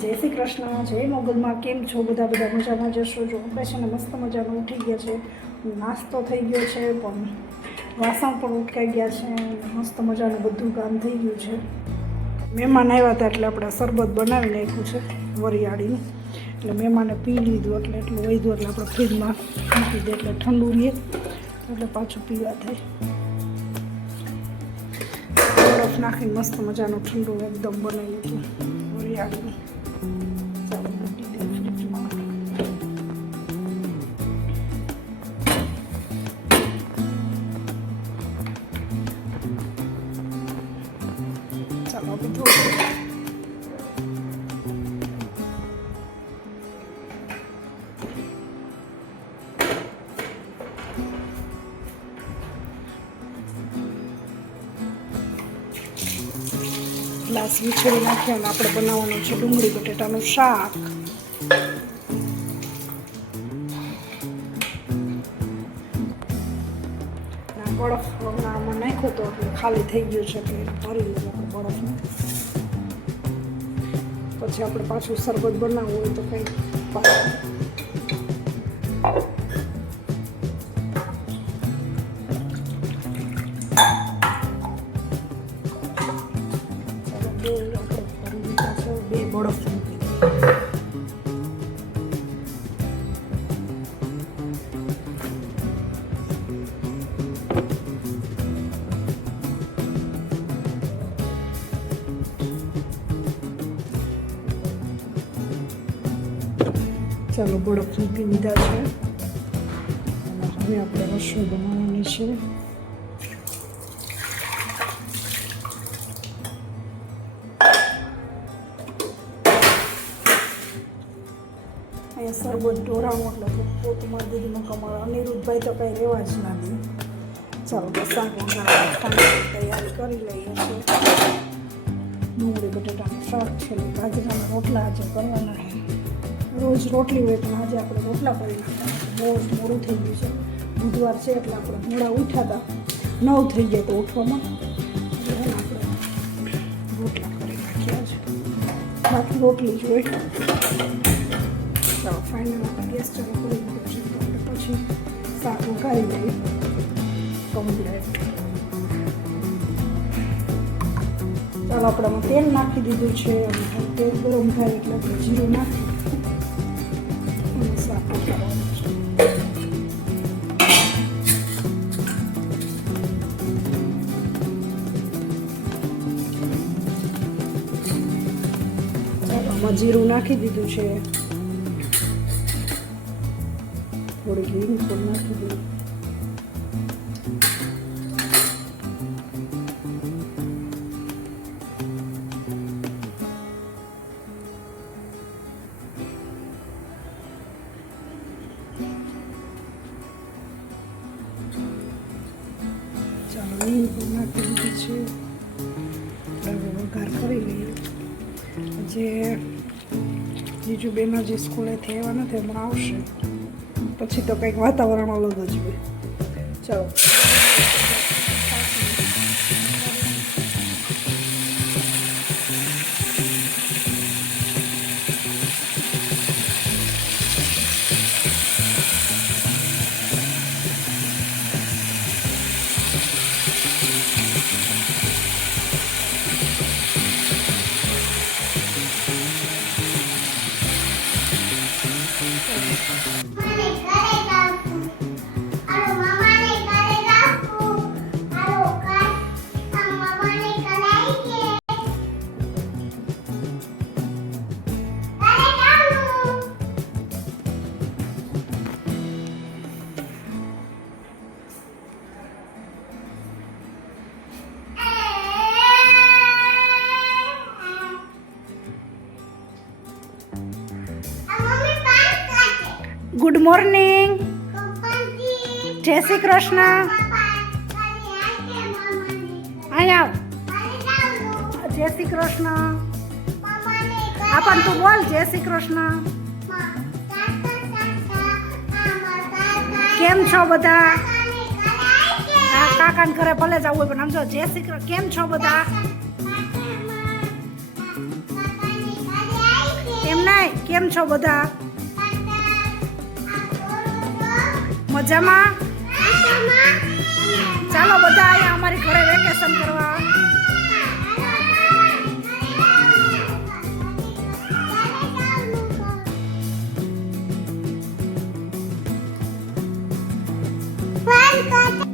જય શ્રી કૃષ્ણ, જય મોગલમાં. કેમ છો બધા? મજામાં જશો. જો આપણે છે ને મસ્ત મજાનું ઉઠી ગયા છે, નાસ્તો થઈ ગયો છે, પણ વાસણ પણ ઉટકાઈ ગયા છે, મસ્ત મજાનું બધું કામ થઈ ગયું છે. મહેમાન આવ્યા હતા એટલે આપણે શરબત બનાવી નાખ્યું છે વરિયાળીનું, એટલે મહેમાને પી લીધું એટલે એટલું વધ્યું એટલે આપણે ફ્રીજમાં મૂકી દે એટલે ઠંડુ રહીએ એટલે પાછું પીવા થાય. બરફ નાખીને મસ્ત મજાનું ઠંડુ એકદમ બનાવી લીધું વરિયાળીનું. ચાલો મૂકી દે ફ્રીજમાં. ચાલો બધું ગ્લાસ વીછળી નાખ્યા અને આપણે બનાવવાનું છે ડુંગળી બટેટાનું શાક. બરફ આમાં નાખ્યો તો એટલે ખાલી થઈ ગયું છે એટલે ભરી લીધું બરફને. પછી આપણે પાછું શરબત બનાવવું હોય તો કંઈ બે બરફ મૂકી ચાલો બરફ મૂકી દીધા છે અને હવે આપણે રસોઈ બનાવવાની છે. અહીંયા શરબત ઢોરાણું એટલે પોતમાં દીદીનું કમાળ. અનિરુદ્ધભાઈ તો કંઈ રહેવા જ ના દે. ચાલો શાક તૈયારી કરી લઈએ છીએ. ડુંગળી બટેટાનું શાક છે, બાજરાના રોટલા આજે કરવાના છે. રોજ રોટલી હોય પણ આજે આપણે રોટલા કરી નાખતા. બહુ જ મોડું થઈ ગયું છે, બુધવાર છે એટલે આપણે મોડા ઉઠ્યા હતા, 9 થઈ ગયા તો ઉઠવામાં, એટલે આપણે રોટલા કરી નાખ્યા છે. બાકી રોટલી જ હોય. ચાલો ફાઇનલ આપણે ગેસ ચાલુ કરી દીધો છે તો આપણે પછી શાક ઉગાડી લઈએ કમ્પ્લેટ. ચાલો આપણે આમાં તેલ નાખી દીધું છે. તેલ ગરમ થાય એટલે આપણે જીરું નાખી શાક ઉગાડવાનું છે. ચાલો આમાં જીરું નાખી દીધું છે, થોડી હિંગ પણ નાખી દીધું. ચાલો હિંગ પણ નાખી દીધી છે. હવે વઘાર કરી લઈએ. જે જીજુ બેનો જે સ્કૂલેથી આવ્યા નથી હમણાં આવશે પછી તો કંઈક વાતાવરણ અલગ જ હોય. ચાલો ગુડ મોર્નિંગ, જય શ્રી કૃષ્ણ. અહીંયા જય શ્રી કૃષ્ણ. પણ તું બોલ જય શ્રી કૃષ્ણ. કેમ છો બધા? હા કાકાને ઘરે ભલે જવું હોય પણ સમજો જય શ્રી કૃષ્ણ. કેમ છો બધા? કેમ છો બધા? મજામાં? ચાલો બધા અહીંયા અમારી ઘરે વેકેશન કરવા. Bye.